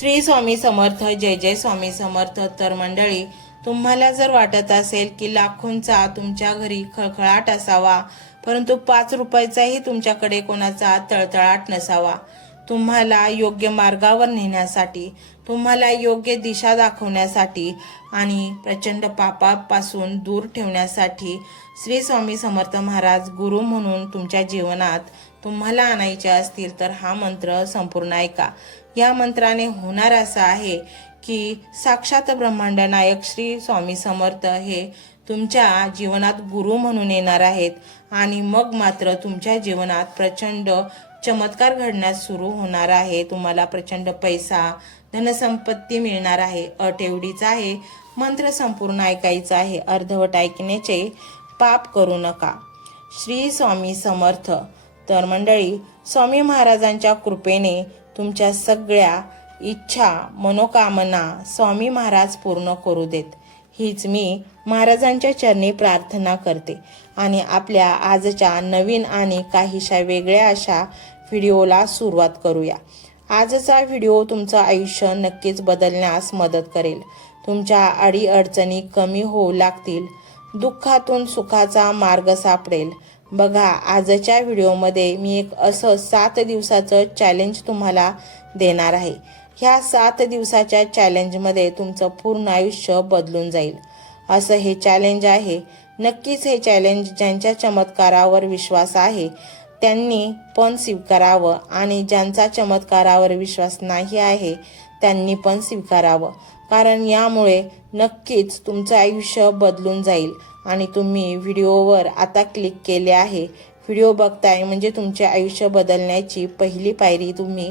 श्री स्वामी समर्थ. जय जय स्वामी समर्थ. तर मंडळी, तुम्हाला जर वाटत असेल की लाखोंचा तुमच्या घरी खळखळाट असावा, परंतु 5 रुपयाचाही तुमच्याकडे कोणाचा तळतळाट नसावा, तुम्हाला योग्य मार्गावर नेण्यासाठी, तुम्हाला योग्य दिशा दाखवण्यासाठी आणि प्रचंड पापापासून दूर ठेवण्यासाठी श्री स्वामी समर्थ महाराज गुरु म्हणून तुमच्या जीवनात तुम्हाला आणायचे असतील तर हा मंत्र संपूर्ण ऐका. या मंत्राने होणार असं आहे की साक्षात ब्रह्मांड नायक श्री स्वामी समर्थ हे तुमच्या जीवनात गुरु म्हणून येणार आहेत आणि मग मात्र तुमच्या जीवनात प्रचंड चमत्कार घडण्यास सुरू होणार आहे. तुम्हाला प्रचंड पैसा, धनसंपत्ती मिळणार आहे. अट एवढीच आहे, मंत्र संपूर्ण ऐकायचा आहे. अर्धवट ऐकण्याचे पाप करू नका. श्री स्वामी समर्थ. तर मंडळी, स्वामी महाराजांच्या कृपेने तुमच्या सगळ्या इच्छा, मनोकामना स्वामी महाराज पूर्ण करू देत, हीच मी महाराजांच्या चरणी प्रार्थना करते. आणि आपल्या आजच्या नवीन आणि काहीशा वेगळ्या अशा व्हिडिओला सुरुवात करूया. आजचा व्हिडिओ तुमचं आयुष्य नक्कीच बदलण्यास मदत करेल. तुमच्या अडीअडचणी कमी होऊ लागतील. दुःखातून सुखाचा मार्ग सापडेल. बघा, आजच्या व्हिडिओमध्ये मी एक असं 7 दिवसाचं चॅलेंज तुम्हाला देणार आहे. ह्या 7 दिवसाच्या चॅलेंजमध्ये तुमचं पूर्ण आयुष्य बदलून जाईल असं हे चॅलेंज आहे. नक्कीच हे चॅलेंज ज्यांच्या चमत्कारावर विश्वास आहे त्यांनी पण स्वीकारावं आणि ज्यांचा चमत्कारावर विश्वास नाही आहे त्यांनी पण स्वीकारावं, कारण यामुळे नक्कीच तुमचं आयुष्य बदलून जाईल. आणि तुम्ही व्हिडिओवर आता क्लिक केले आहे, व्हिडिओ बघताय म्हणजे तुमचे आयुष्य बदलण्याची पहिली पायरी तुम्ही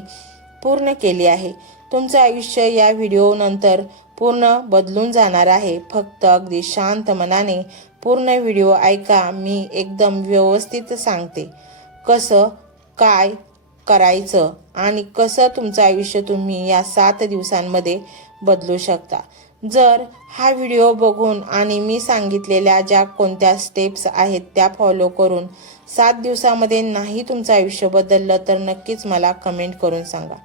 पूर्ण केली आहे. तुमचं आयुष्य या व्हिडिओनंतर पूर्ण बदलून जाणार आहे. फक्त अगदी शांत मनाने पूर्ण व्हिडिओ ऐका. मी एकदम व्यवस्थित सांगते कसं काय करायचं आणि कसं तुमचं आयुष्य तुम्ही या 7 दिवसांमध्ये बदलू शकता. जर हा व्हिडिओ बघून आणि मी सांगितलेल्या ज्या कोणत्या स्टेप्स आहेत त्या फॉलो करून 7 दिवसामध्ये नाही तुमचं आयुष्य बदललं तर नक्कीच मला कमेंट करून सांगा.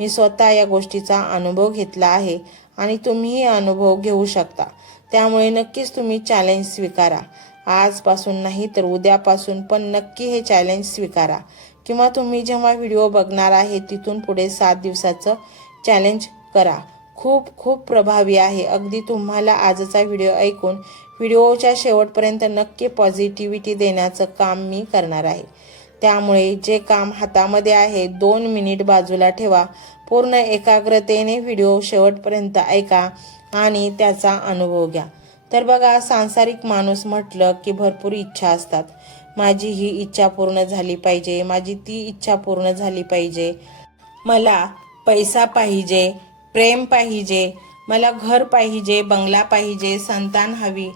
मी स्वतः या गोष्टीचा अनुभव घेतला आहे आणि तुम्हीही अनुभव घेऊ शकता. त्यामुळे नक्कीच तुम्ही चॅलेंज स्वीकारा. आजपासून नाही तर उद्यापासून पण नक्की हे चॅलेंज स्वीकारा. किंवा तुम्ही जेव्हा व्हिडिओ बघणार आहे तिथून पुढे 7 दिवसाचं चॅलेंज करा. खूप खूप प्रभावी आहे. अगदी तुम्हाला आजचा व्हिडिओ ऐकून व्हिडिओच्या शेवटपर्यंत नक्की पॉझिटिव्हिटी देण्याचं काम मी करणार आहे. त्यामुळे जे काम हातामध्ये आहे 2 मिनिट बाजूला ठेवा. पूर्ण एकाग्रतेने व्हिडिओ शेवटपर्यंत ऐका आणि त्याचा अनुभव घ्या. तर बघा, सांसारिक माणूस म्हटलं की भरपूर इच्छा असतात. माझी ही इच्छा पूर्ण झाली पाहिजे, माझी ती इच्छा पूर्ण झाली पाहिजे, मला पैसा पाहिजे, प्रेम पाहिजे, मला घर पाहिजे, बंगला पाहिजे, संतान हवी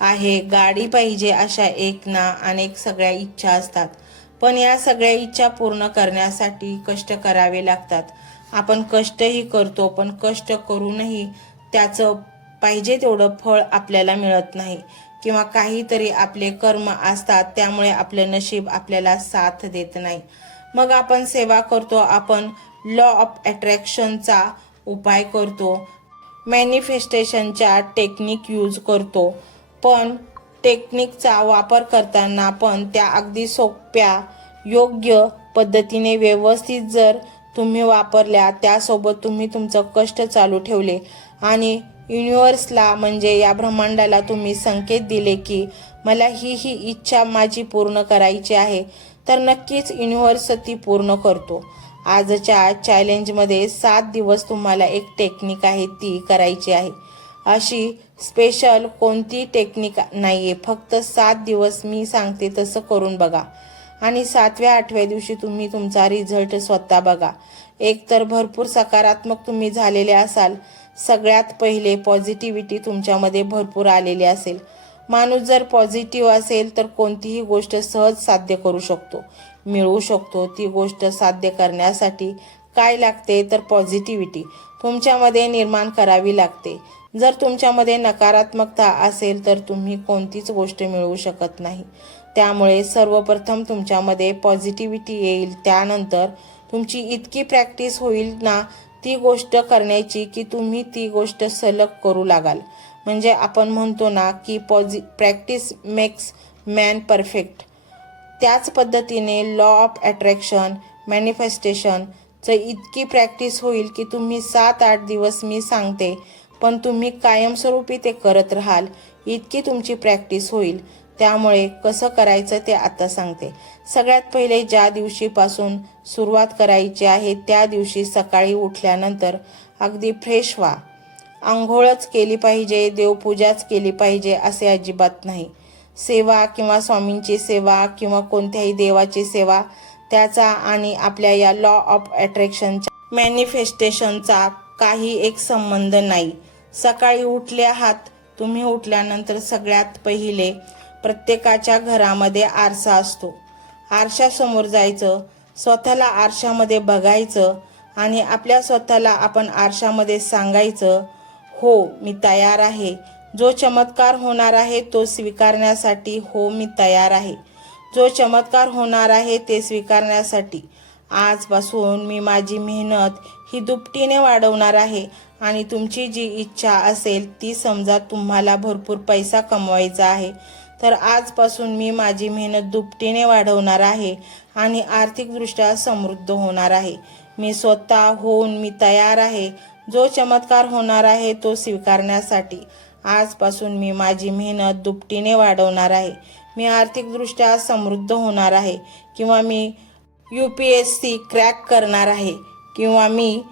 आहे, गाडी पाहिजे, अशा एक ना अनेक सगळ्या इच्छा असतात. पण या सगळ्या इच्छा पूर्ण करण्यासाठी कष्ट करावे लागतात. आपण कष्टही करतो, पण कष्ट करूनही त्याचं पाहिजे तेवढं फळ आपल्याला मिळत नाही किंवा काहीतरी आपले कर्म असतात त्यामुळे आपलं नशीब आपल्याला साथ देत नाही. मग आपण सेवा करतो, आपण लॉ ऑफ अट्रॅक्शनचा उपाय करतो, मॅनिफेस्टेशनच्या टेक्निक यूज करतो, पण टेक्निकचा वापर करताना पण त्या अगदी सोप्या योग्य पद्धतीने व्यवस्थित जर तुम्ही वापरल्या, त्यासोबत तुम्ही तुमचं कष्ट चालू ठेवले आणि युनिव्हर्सला म्हणजे या ब्रह्मांडाला तुम्ही संकेत दिले की मला ही इच्छा माझी पूर्ण करायची आहे, तर नक्कीच युनिव्हर्स ती पूर्ण करतो. आजच्या चॅलेंजमध्ये 7 दिवस तुम्हाला एक टेक्निक आहे ती करायची आहे. अशी स्पेशल कोणती टेक्निक नाहीये. फक्त 7 दिवस मी सांगते तसं करून बघा आणि 7व्या-8व्या दिवशी तुम्ही तुमचा रिझल्ट स्वतः बघा. एक तर भरपूर सकारात्मक तुम्ही झालेले असाल. सगळ्यात पहिले पॉझिटिव्हिटी तुमच्यामध्ये भरपूर आलेली असेल. माणूस जर पॉझिटिव्ह असेल तर कोणतीही गोष्ट सहज साध्य करू शकतो, मिळवू शकतो. ती गोष्ट साध्य करण्यासाठी काय लागते तर पॉझिटिव्हिटी तुमच्यामध्ये निर्माण करावी लागते. जर तुमच्यामध्ये नकारात्मकता असेल तर तुम्ही कोणतीच गोष्ट मिळवू शकत नाही. त्यामुळे सर्वप्रथम तुमच्यामध्ये पॉझिटिव्हिटी येईल. त्यानंतर तुमची इतकी प्रॅक्टिस होईल ना ती गोष्ट करण्याची की तुम्ही ती गोष्ट सलग करू लागाल. म्हणजे आपण म्हणतो ना की प्रॅक्टिस मेक्स मॅन परफेक्ट. त्याच पद्धतीने लॉ ऑफ अट्रॅक्शन मॅनिफेस्टेशनचं इतकी प्रॅक्टिस होईल की तुम्ही 7-8 दिवस मी सांगते, पण तुम्ही कायमस्वरूपी ते करत राहाल इतकी तुमची प्रॅक्टिस होईल. त्यामुळे कसं करायचं ते आता सांगते. सगळ्यात पहिले ज्या दिवशीपासून सुरुवात करायची आहे त्या दिवशी सकाळी उठल्यानंतर अगदी फ्रेश व्हा. आंघोळच केली पाहिजे, देवपूजाच केली पाहिजे असे अजिबात नाही. सेवा किंवा स्वामींची सेवा किंवा कोणत्याही देवाची सेवा त्याचा आणि आपल्या या लॉ ऑफ अट्रॅक्शनच्या मॅनिफेस्टेशनचा काही एक संबंध नाही. सकाळी उठले आहात, तुम्ही उठल्यानंतर सगळ्यात पहिले प्रत्येकाच्या घरामध्ये आरसा असतो. आरशासमोर जायचं, स्वतःला आरशामध्ये बघायचं आणि आपल्या स्वतःला आपण आरशामध्ये सांगायचं, हो मी तयार आहे. जो चमत्कार होणार आहे तो स्वीकारण्यासाठी हो मी तयार आहे. जो चमत्कार होणार आहे ते स्वीकारण्यासाठी आजपासून मी माझी मेहनत ही दुपटीने वाढवणार आहे. आणि तुमची जी इच्छा असेल ती, समजा तुम्हाला भरपूर पैसा कमवायचा आहे, तर आजपासून मी माझी मेहनत दुपटीने वाढवणार आहे आणि आर्थिकदृष्ट्या समृद्ध होणार आहे. मी स्वतः होऊन मी तयार आहे. जो चमत्कार होणार आहे तो स्वीकारण्यासाठी आजपासून मी माझी मेहनत दुपटीने वाढवणार आहे. मी आर्थिकदृष्ट्या समृद्ध होणार आहे, किंवा मी UPSC क्रॅक करणार आहे, किंवा मी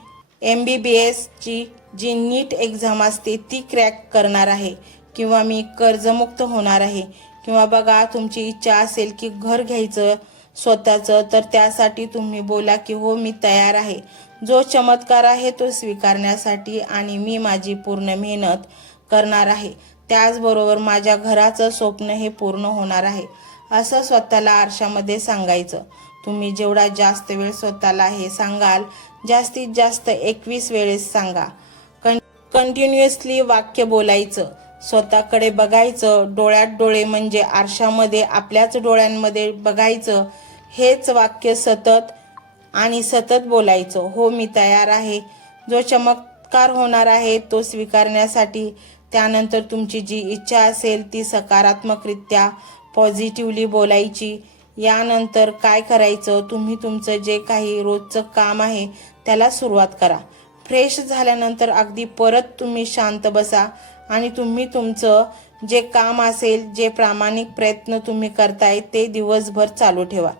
MBBSची जी नीट एक्झाम असते ती क्रॅक करणार आहे, किंवा मी कर्जमुक्त होणार आहे. किंवा बघा, तुमची इच्छा असेल की घर घ्यायचं स्वतःचं, तर त्यासाठी तुम्ही बोला की हो मी तयार आहे. जो चमत्कार आहे तो स्वीकारण्यासाठी आणि मी माझी पूर्ण मेहनत करणार आहे. त्याचबरोबर माझ्या घराचं स्वप्न हे पूर्ण होणार आहे, असं स्वतःला आरशामध्ये सांगायचं. तुम्ही जेवढा जास्त वेळ स्वतःला हे सांगाल, जास्तीत जास्त 21 वेळेस सांगा. कंटिन्युअसली वाक्य बोलायचं, स्वतःकडे बघायचं, डोळ्यात डोळे म्हणजे आरशामध्ये आपल्याच डोळ्यांमध्ये बघायचं. हेच वाक्य सतत आणि सतत बोलायचं. हो मी तयार आहे. जो चमत्कार होणार आहे तो स्वीकारण्यासाठी त्यानंतर तुमची जी इच्छा असेल ती सकारात्मकरित्या पॉझिटिव्हली बोलायची. यानंतर काय करायचं, तुम्ही तुमचं जे काही रोजचं काम आहे त्याला सुरुवात करा. फ्रेश झाल्यानंतर अगदी परत तुम्ही शांत बसा आणि तुम्ही तुमचं जे काम असेल, जे प्रामाणिक प्रयत्न तुम्ही करताय ते दिवसभर चालू ठेवा.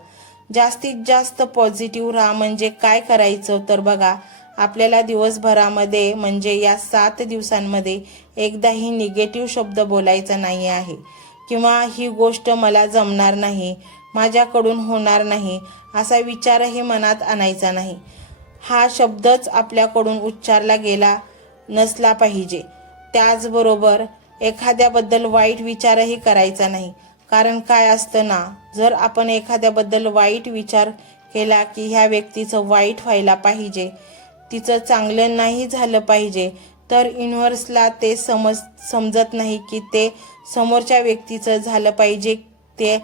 जास्तीत जास्त पॉझिटिव्ह राहा. म्हणजे काय करायचं तर बघा, आपल्याला दिवसभरामध्ये म्हणजे या 7 दिवसांमध्ये एकदाही निगेटिव्ह शब्द बोलायचा नाही आहे, किंवा ही गोष्ट मला जमणार नाही, माझ्याकडून होणार नाही असा विचारही मनात आणायचा नाही. हा शब्दच आपल्याकडून उच्चारला गेला नसला पाहिजे. त्याचबरोबर एखाद्याबद्दल वाईट विचारही करायचा नाही. कारण काय असतं ना, जर आपण एखाद्याबद्दल वाईट विचार केला की ह्या व्यक्तीचं वाईट व्हायला पाहिजे, तिचं चांगलं नाही झालं पाहिजे, तर युनिव्हर्सला ते समजत नाही की ते समोरच्या व्यक्तीचं झालं पाहिजे. ते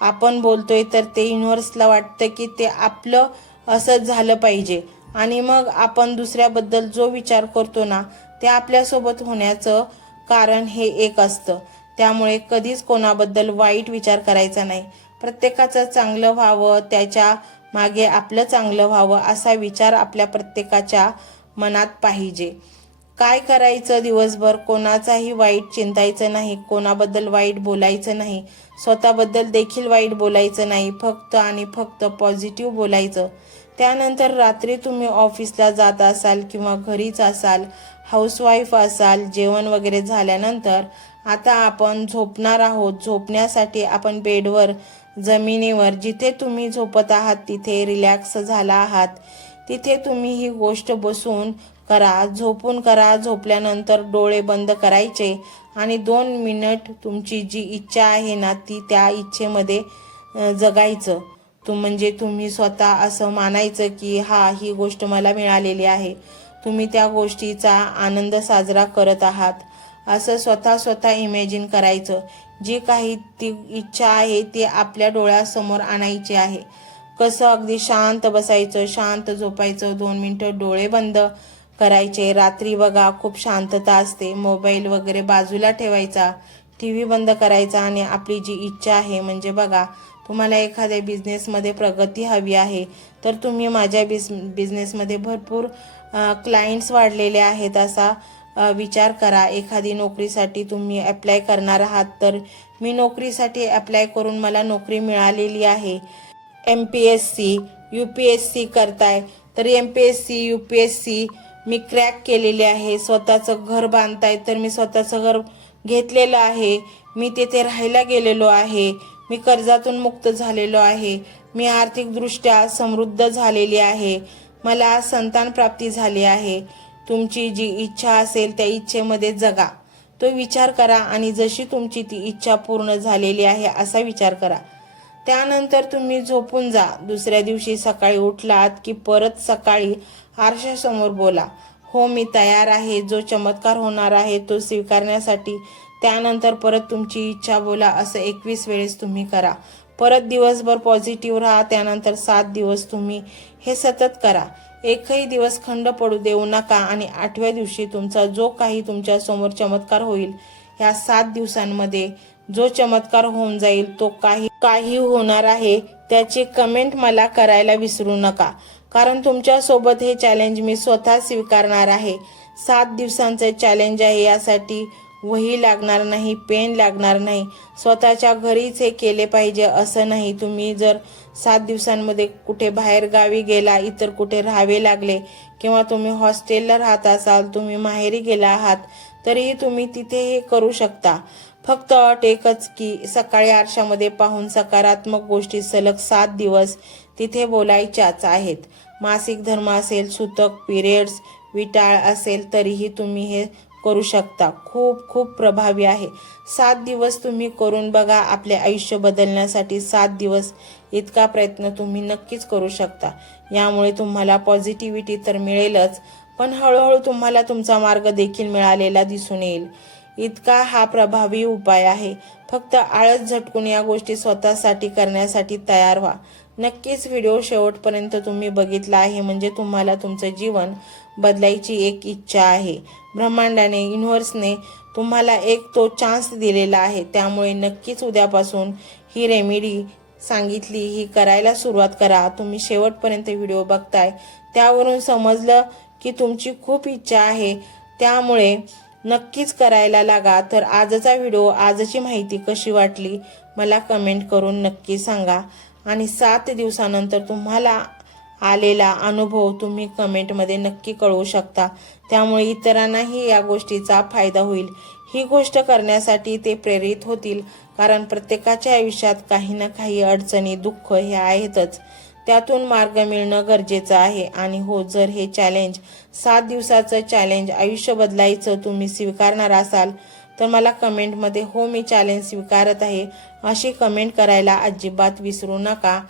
आपण बोलतोय तर ते युनिव्हर्सला वाटतं की ते आपलं असंच झालं पाहिजे, आणि मग आपण दुसऱ्याबद्दल जो विचार करतो ना ते आपल्यासोबत होण्याचं कारण हे एक असतं. त्यामुळे कधीच कोणाबद्दल वाईट विचार करायचा नाही. प्रत्येकाचं चांगलं व्हावं, त्याच्या मागे आपलं चांगलं व्हावं असा विचार आपल्या प्रत्येकाच्या मनात पाहिजे. काय करायचं, दिवसभर कोणाचाही वाईट चिंतायचं नाही, कोणाबद्दल वाईट बोलायचं नाही, स्वतःबद्दल देखील वाईट बोलायचं नाही. फक्त आणि फक्त पॉझिटिव्ह बोलायचं. त्यानंतर रात्री तुम्ही ऑफिसला जात असाल किंवा घरीच असाल, हाऊसवाईफ असाल, जेवण वगैरे झाल्यानंतर आता आपण झोपणार आहोत. झोपण्यासाठी आपण बेडवर, जमिनीवर, जिथे तुम्ही झोपत आहात तिथे रिलॅक्स झाला आहात तिथे तुम्ही ही गोष्ट बसून करा, झोपून करा. झोपल्यानंतर डोळे बंद करायचे आणि 2 मिनिट तुमची जी इच्छा आहे ना ती त्या इच्छेमध्ये जगायचं. म्हणजे तुम्ही स्वतः असं मानायचं की ही गोष्ट मला मिळालेली आहे. तुम्ही त्या गोष्टीचा आनंद साजरा करत आहात असं स्वतः इमॅजिन करायचं. जी काही ती इच्छा आहे ती आपल्या डोळ्यासमोर आणायची आहे. कसं, अगदी शांत बसायचं, शांत झोपायचं, 2 मिनिटं डोळे बंद करायचे. रात्री बघा खूप शांतता असते, मोबाईल वगैरे बाजूला ठेवायचा, TV बंद करायचा आणि आपली जी इच्छा आहे म्हणजे बघा तुम्हाला एखाद्या बिझनेसमध्ये प्रगती हवी आहे तर तुम्ही माझ्या बिझनेसमध्ये भरपूर क्लायंट्स वाढलेले आहेत असा विचार करा. एखादी नोकरीसाठी तुम्ही अप्लाय करणार आहात तर मी नोकरीसाठी अप्लाय करून मला नोकरी मिळालेली आहे. MPSC UPSC करताय तर MPSC UPSC मी क्रॅक केलेले आहे. स्वतःचं घर बांधताय तर मी स्वतःचं घर घेतलेलं आहे. मी तेथे राहायला गेलेलो आहे. मी कर्जातून मुक्त झालेलो आहे. मी आर्थिकदृष्ट्या समृद्ध झालेली आहे. मला संतान प्राप्ती झाली आहे. तुमची जी इच्छा असेल त्या इच्छेमध्ये जगा, तो विचार करा आणि जशी तुमची ती इच्छा पूर्ण झालेली आहे असा विचार करा. त्यानंतर तुम्ही झोपून जा. दुसऱ्या दिवशी सकाळी उठलात की परत सकाळी आरशासमोर बोला, हो मी तयार आहे. जो चमत्कार होणार आहे तो स्वीकारण्यासाठी. त्यानंतर परत तुमची इच्छा बोला. असं 21 वेळेस तुम्ही करा. परत दिवसभर पॉझिटिव्ह राहा. त्यानंतर 7 दिवस तुम्ही हे सतत करा. एकही दिवस खंड पडू देऊ नका आणि 8व्या दिवशी तुमचा जो काही तुमच्या समोर चमत्कार होईल, ह्या 7 दिवसांमध्ये जो चमत्कार होऊन जाईल तो काही होणार आहे त्याची कमेंट मला करायला विसरू नका. कारण तुमच्या सोबत हे चॅलेंज मी स्वतः स्वीकारणार आहे. 7 दिवसांचं चॅलेंज आहे. यासाठी वही लागणार नाही, पेन लागणार नाही. स्वतःच्या घरीच हे केले पाहिजे असं नाही. तुम्ही जर 7 दिवसांमध्ये कुठे बाहेर गावी गेला, इतर कुठे राहावे लागले किंवा तुम्ही हॉस्टेलला राहत असाल, तुम्ही माहेरी गेला आहात तरीही तुम्ही तिथे हे करू शकता. फक्त अट एकच की सकाळी आरशामध्ये पाहून सकारात्मक गोष्टी सलग 7 दिवस तिथे बोलायच्याच आहेत. मासिक धर्म असेल, सुतक, पिरियड्स, विटाळ असेल तरीही तुम्ही हे करू शकता. खूप खूप प्रभावी आहे. 7 दिवस तुम्ही करून बघा. आपले आयुष्य बदलण्यासाठी 7 दिवस इतका प्रयत्न तुम्ही नक्कीच करू शकता. यामुळे तुम्हाला पॉझिटिव्हिटी तर मिळेलच, पण हळूहळू तुम्हाला तुमचा मार्ग देखील मिळालेला दिसून येईल. इतका हा प्रभावी उपाय आहे. फक्त आळस झटकून या गोष्टी स्वतःसाठी करण्यासाठी तयार व्हा. नक्कीच व्हिडिओ शेवटपर्यंत तुम्ही बघितला आहे म्हणजे तुम्हाला तुमचं जीवन बदलायची एक इच्छा आहे. ब्रह्मांडाने, युनिव्हर्सने तुम्हाला एक तो चान्स दिलेला आहे. त्यामुळे नक्कीच उद्यापासून ही रेमेडी सांगितली ही करायला सुरुवात करा. तुम्ही शेवटपर्यंत व्हिडिओ बघताय त्यावरून समजलं की तुमची खूप इच्छा आहे, त्यामुळे नक्कीच करायला लागा. तर आजचा व्हिडिओ, आजची माहिती कशी वाटली मला कमेंट करून नक्की सांगा आणि 7 दिवसानंतर तुम्हाला आलेला अनुभव तुम्ही कमेंटमध्ये नक्की कळवू शकता. त्यामुळे इतरांनाही या गोष्टीचा फायदा होईल. ही गोष्ट करण्यासाठी ते प्रेरित होतील. कारण प्रत्येकाच्या आयुष्यात काही ना काही अडचणी, दुःख हे आहेतच. त्यातून मार्ग मिळणं गरजेचं आहे. आणि हो, जर हे चॅलेंज 7 दिवसाचं चॅलेंज आयुष्य बदलायचं तुम्ही स्वीकारणार असाल तर मला कमेंटमध्ये हो मी चॅलेंज स्वीकारत आहे अशी कमेंट करायला अजिबात विसरू नका.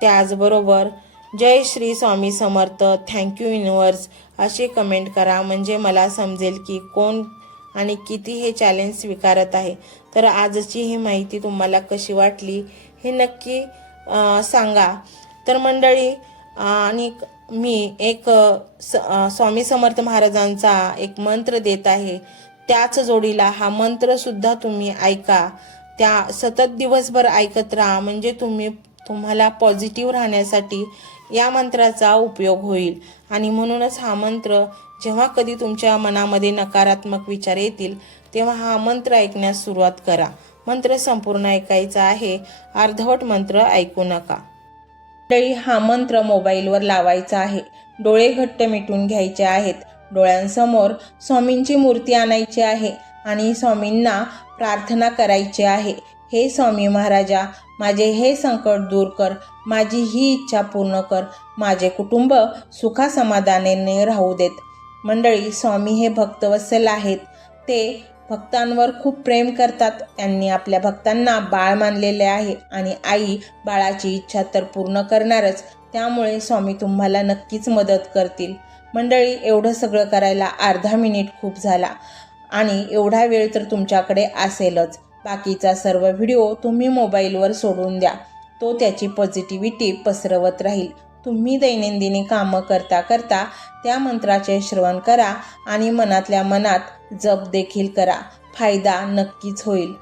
त्याचबरोबर जय श्री स्वामी समर्थ, थँक्यू युनिव्हर्स अशी कमेंट करा. म्हणजे मला समजेल की कोण आणि किती हे चॅलेंज स्वीकारत आहे. तर आजची ही माहिती तुम्हाला कशी वाटली हे नक्की सांगा. तर मंडळी, आणि मी एक स्वामी समर्थ महाराजांचा एक मंत्र देत आहे. त्याच जोडीला हा मंत्र सुद्धा तुम्ही ऐका. त्या सतत दिवसभर ऐकत राहा. म्हणजे तुम्हाला पॉझिटिव्ह राहण्यासाठी या मंत्राचा उपयोग होईल. आणि म्हणूनच हा मंत्र जेव्हा कधी तुमच्या मनामध्ये नकारात्मक विचार येतील तेव्हा हा मंत्र ऐकण्यास सुरुवात करा. मंत्र संपूर्ण ऐकायचा आहे, अर्धवट मंत्र ऐकू नका. हा मंत्र मोबाईलवर लावायचा आहे. डोळे घट्ट मिटून घ्यायचे आहेत. डोळ्यांसमोर स्वामींची मूर्ती आणायची आहे आणि स्वामींना प्रार्थना करायची आहे. हे स्वामी महाराजा, माझे हे संकट दूर कर, माझी ही इच्छा पूर्ण कर, माझे कुटुंब सुखासमाधानाने राहू देत. मंडळी, स्वामी हे भक्तवत्सल आहेत. ते भक्तांवर खूप प्रेम करतात. त्यांनी आपल्या भक्तांना बाळ मानलेले आहे आणि आई बाळाची इच्छा तर पूर्ण करणारच. त्यामुळे स्वामी तुम्हाला नक्कीच मदत करतील. मंडळी, एवढं सगळं करायला अर्धा मिनिट खूप झाला आणि एवढा वेळ तर तुमच्याकडे असेलच. बाकीचा सर्व व्हिडिओ तुम्ही मोबाईलवर सोडून द्या. तो त्याची पॉझिटिव्हिटी पसरवत राहील. तुम्ही दैनंदिनी कामं करता करता त्या मंत्राचे श्रवण करा आणि मनातल्या मनात जप देखील करा. फायदा नक्कीच होईल.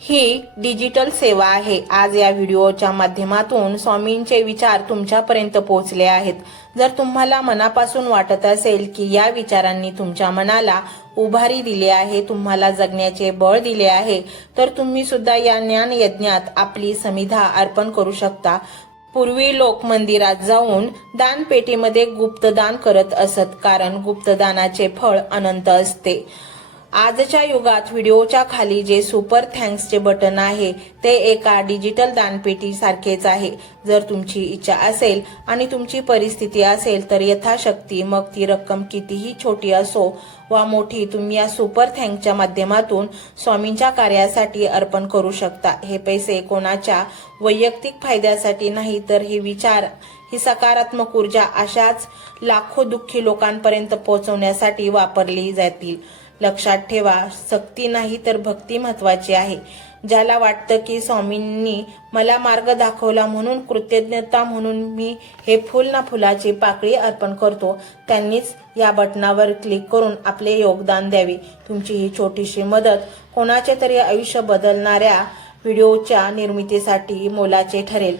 ही डिजिटल सेवा आहे. आज या व्हिडिओच्या माध्यमातून स्वामींचे विचार तुमच्यापर्यंत पोहोचले आहेत. जर तुम्हाला मनापासून वाटत असेल की या विचारांनी तुमच्या मनाला उभारी दिली आहे, तुम्हाला जगण्याचे बळ दिले आहे, तर तुम्ही सुद्धा या ज्ञान यज्ञात आपली समिधा अर्पण करू शकता. पूर्वी लोक मंदिरात जाऊन दानपेटीमध्ये गुप्तदान करत असत, कारण गुप्तदानाचे फळ अनंत असते. आजच्या युगात व्हिडिओच्या खाली जे सुपर थँक्सचे बटन आहे ते एका डिजिटल दानपेटी सारखेच आहे. जर तुमची इच्छा असेल आणि तुमची परिस्थिती असेल तर यथाशक्ती, मग ती रक्कम कितीही छोटी असो वा मोठी, तुम्ही या सुपर थँक्सच्या माध्यमातून स्वामींच्या कार्यासाठी अर्पण करू शकता. हे पैसे कोणाच्या वैयक्तिक फायद्यासाठी नाही, तर हे विचार, ही सकारात्मक ऊर्जा अशाच लाखो दुःखी लोकांपर्यंत पोहोचवण्यासाठी वापरली जातील. लक्षात ठेवा, सक्ती नाही तर भक्ती महत्वाची आहे. ज्याला वाटतं की स्वामींनी मला मार्ग दाखवला म्हणून कृतज्ञता म्हणून मी हे फुल ना फुलाची पाकळी अर्पण करतो, त्यांनीच या बटनावर क्लिक करून आपले योगदान द्यावे. तुमची ही छोटीशी मदत कोणाचे तरी आयुष्य बदलणाऱ्या व्हिडिओच्या निर्मितीसाठी मोलाचे ठरेल.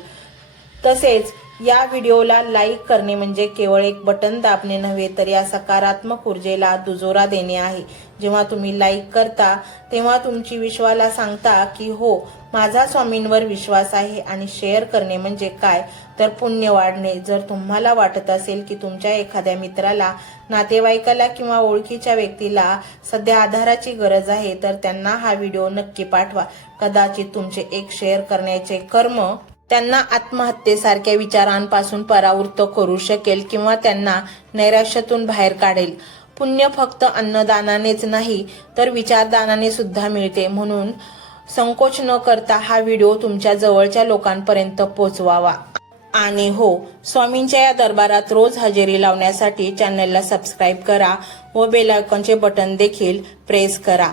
तसेच या व्हिडिओला लाईक करणे म्हणजे केवळ एक बटन दाबणे नव्हे, तर या सकारात्मक ऊर्जेला दुजोरा देणे आहे. जेव्हा तुम्ही लाईक करता तेव्हा तुमची विश्वाला सांगता की हो, माझा स्वामींवर विश्वास आहे. आणि शेअर करणे म्हणजे काय, तर पुण्य वाढणे. जर तुम्हाला वाटत असेल की तुमच्या एखाद्या मित्राला, नातेवाईकाला किंवा ओळखीच्या व्यक्तीला सध्या आधाराची गरज आहे, तर त्यांना हा व्हिडिओ नक्की पाठवा. कदाचित तुमचे एक शेअर करण्याचे कर्म त्यांना आत्महत्येसारख्या विचारांपासून परावृत्त करू शकेल किंवा त्यांना नैराश्यातून बाहेर काढेल. पुण्य फक्त अन्नदानानेच नाही तर विचारदानाने सुद्धा मिळते. म्हणून संकोच न करता हा व्हिडिओ तुमच्या जवळच्या लोकांपर्यंत पोहोचवावा. आणि हो, स्वामींच्या या दरबारात रोज हजेरी लावण्यासाठी चॅनलला सबस्क्राईब करा व बेल आयकॉनचे बटन देखील प्रेस करा.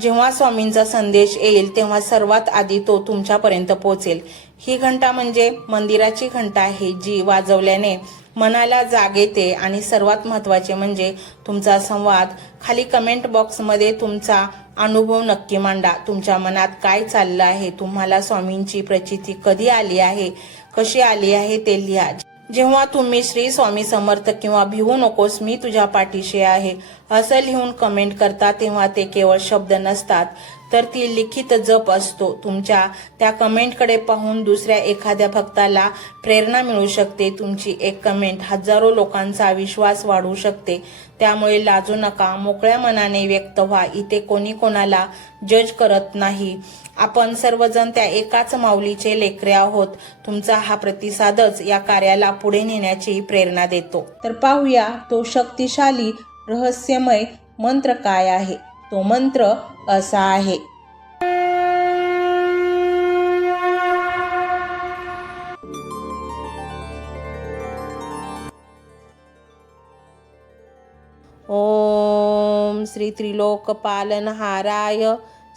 जेव्हा स्वामींचा संदेश येईल तेव्हा सर्वात आधी तो तुमच्यापर्यंत पोहोचेल. ही घंटा म्हणजे मंदिराची घंटा आहे, जी वाजवल्याने मनाला जाग येते. आणि सर्वात महत्त्वाचे म्हणजे तुमचा संवाद. खाली कमेंट बॉक्समध्ये तुमचा अनुभव नक्की मांडा. तुमच्या मनात काय चाललं आहे, तुम्हाला स्वामींची प्रचिती कधी आली आहे, कशी आली आहे ते लिहा. जेव्हा तुम्ही श्री स्वामी समर्थ किंवा भिवू नकोस मी तुझ्या पाठीशी आहे असं लिहून कमेंट करता, तेव्हा ते केवळ शब्द नसतात, तर ती लिखित जप असतो. तुमच्या त्या कमेंटकडे पाहून दुसऱ्या एखाद्या भक्ताला प्रेरणा मिळू शकते. तुमची एक कमेंट हजारो लोकांचा विश्वास वाढवू शकते. त्यामुळे लाजू नका, मोकळ्या मनाने व्यक्त व्हा. इथे कोणी कोणाला जज करत नाही. आपण सर्वजण त्या एकाच माऊलीचे लेकरे आहोत. तुमचा हा प्रतिसादच या कार्याला पुढे नेण्याची प्रेरणा देतो. तर पाहूया तो शक्तिशाली रहस्यमय मंत्र काय आहे. तो मंत्र असा आहे: ओम श्री त्रिलोकपालनहाराय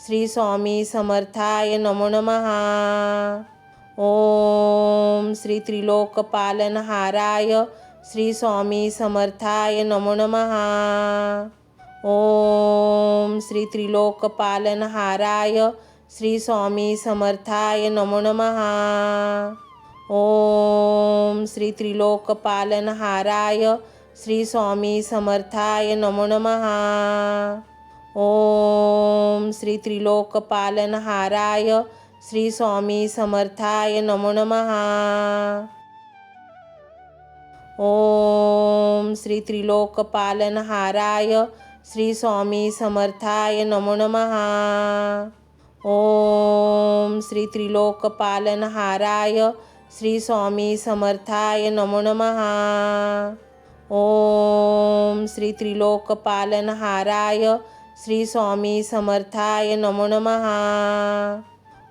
श्री स्वामी समर्थाय नमो नमः. ओम श्री त्रिलोकपालनहाराय श्री स्वामी समर्थाय नमो नमः. ओम श्री त्रिलोकपालनहाराय श्री स्वामी समर्थाय नमो नमः. ओम श्री त्रिलोकपालनहाराय श्री स्वामी समर्थाय नमो नमः. ओम श्री त्रिलोकपालनहाराय श्री स्वामी समर्थाय नमो नमः. ओम श्री त्रिलोकपालनहाराय श्री स्वामी समर्थाय नमो नमः. ओम श्री त्रिलोकपालनहाराय श्री स्वामी समर्थाय नमो नमः. ओम श्री त्रिलोकपालनहाराय श्री स्वामी समर्थाय नमो नमः.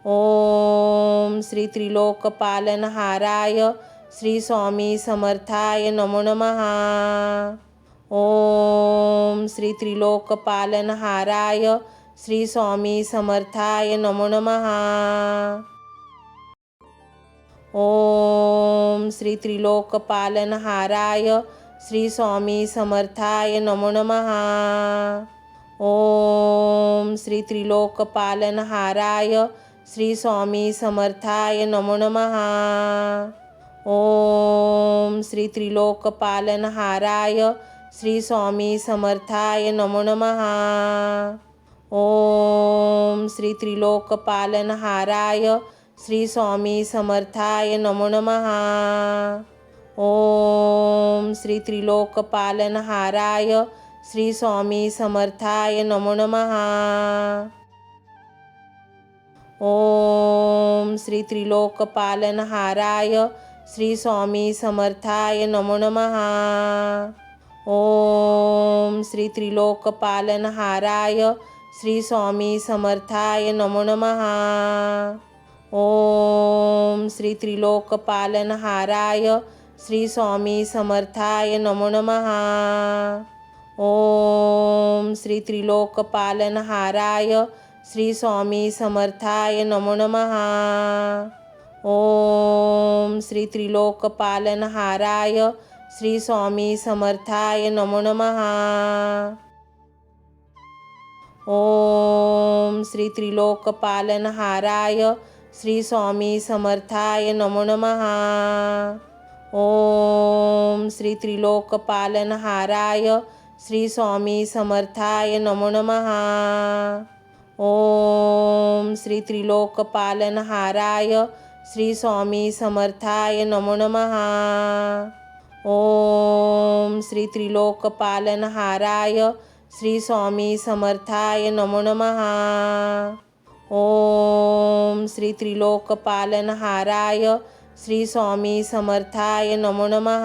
ओम श्री त्रिलोकपालनहाराय श्री स्वामी समर्थाय नमो नमः. ओम श्री त्रिलोकपालनहाराय श्री स्वामी समर्थाय नमो नमः. ओम श्री त्रिलोकपालनहाराय श्री स्वामी समर्थाय नमो नमः। ओम श्री त्रिलोकपालनहाराय श्री स्वामी समर्थाय नमो नमः। ओम श्री त्रिलोकपालनहाराय श्री स्वामी समर्थाय नमो नमः। ओम श्री त्रिलोकपालनहाराय श्री स्वामी समर्थाय नमो नमः। ओम श्री त्रिलोकपालनहाराय श्री स्वामी समर्थाय नमो नमः। ओम श्री त्रिलोकपालनहाराय श्री स्वामी समर्थाय नमो नमः। ओम श्री त्रिलोकपालनहाराय श्री स्वामी समर्थाय नमो नमः। ओम श्री त्रिलोकपालनहाराय श्री स्वामी समर्थाय नमो नमः। ओम श्री त्रिलोकपालनहाराय श्री स्वामी समर्थाय नमो नमः। ओम श्री त्रिलोकपालनहाराय श्री स्वामी समर्थाय नमो नमः। ओम श्री त्रिलोकपालनहाराय श्री स्वामी समर्थाय नमो नमः। ओम श्री त्रिलोकपालनहाराय श्री स्वामी समर्थाय नमो नमः। ओम श्री त्रिलोकपालनहाराय श्री स्वामी समर्थाय नमो नमः। ओम श्री त्रिलोकपालनहाराय श्री स्वामी समर्थाय नमो नमः। ओम श्री त्रिलोकपालनहाराय श्री स्वामी समर्थाय नमो नमः।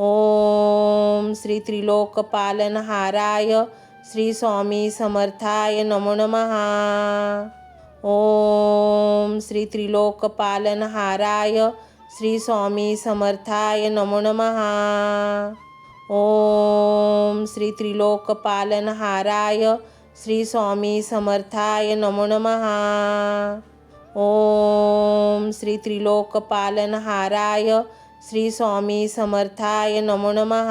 ओम श्री त्रिलोकपालनहाराय श्री स्वामी समर्थाय नमो नमः। ओम श्री त्रिलोकपालनहाराय श्री स्वामी समर्थाय नमो नमः। ओम श्री त्रिलोकपालनहाराय श्री स्वामी समर्थाय नमो नमः। ओम श्री त्रिलोकपालनहाराय श्री स्वामी समर्थाय नमो नमः।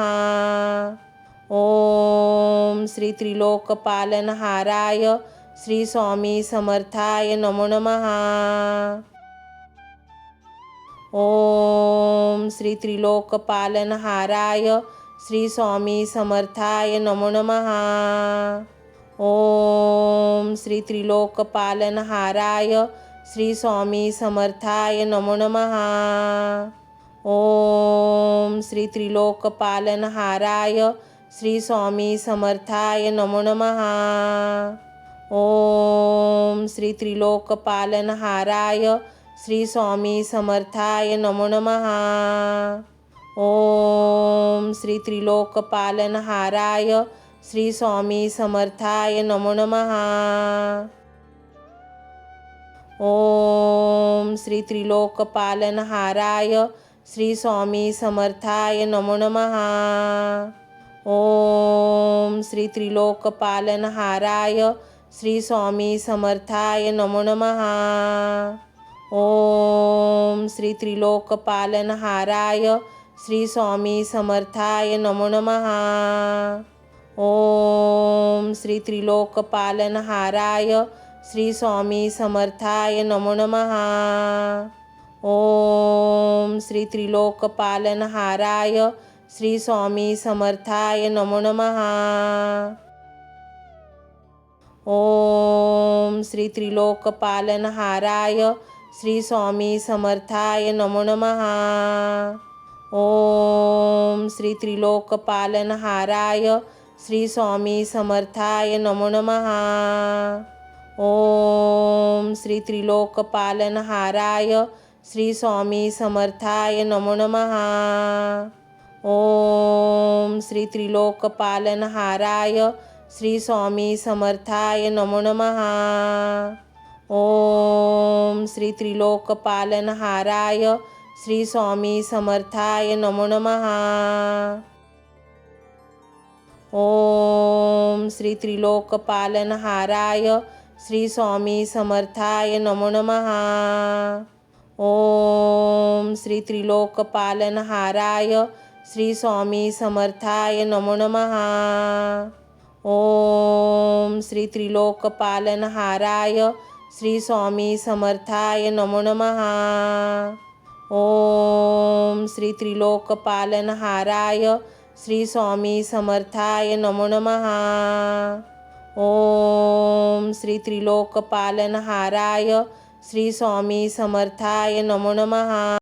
ओम श्री त्रिलोकपालनहाराय श्री स्वामी समर्थाय नमो नमः। ओम श्री त्रिलोकपालनहाराय श्री स्वामी समर्थाय नमो नमः। ओम श्री त्रिलोकपालनहाराय श्री स्वामी समर्थाय नमो नमः। ओम श्री त्रिलोकपालनहाराय श्री स्वामी समर्थाय नमो नमः। ओम श्री त्रिलोकपालनहाराय श्री स्वामी समर्थाय नमो नमः। ओम श्री त्रिलोकपालनहाराय श्री स्वामी समर्थाय नमो नमः। ओम श्री त्रिलोकपालनहाराय श्री स्वामी समर्थाय नमो नमः। ओम श्री त्रिलोकपालनहाराय श्री स्वामी समर्थाय नमो नमः। ओम श्री त्रिलोकपालनहाराय श्री स्वामी समर्थाय नमो नमः। ओम श्री त्रिलोकपालनहाराय श्री स्वामी समर्थाय नमो नमः। ओम श्री त्रिलोकपालनहाराय श्री स्वामी समर्थाय नमो नमः। ओम श्री त्रिलोकपालनहाराय श्री स्वामी समर्थाय नमो नमः। ओम श्री त्रिलोकपालनहाराय श्री स्वामी समर्थाय नमो नमः। ओम श्री त्रिलोकपालनहाराय श्री स्वामी समर्थाय नमो नमः। ओम श्री त्रिलोकपालनहाराय श्री स्वामी समर्थाय नमो नमः। ओम श्री त्रिलोकपालनहाराय श्री स्वामी समर्थाय नमो नमः। ओम श्री त्रिलोकपालनहाराय श्री स्वामी समर्थाय नमो नमः। ओम श्री त्रिलोकपालनहाराय श्री स्वामी समर्थाय नमो नमः. ओम श्री त्रिलोकपालनहाराय श्री स्वामी समर्थाय नमो नमः. ओम श्री त्रिलोकपालनहाराय श्री स्वामी समर्थाय नमो नमः. ओम श्री त्रिलोकपालनहाराय श्री स्वामी समर्थाय नमो नमः.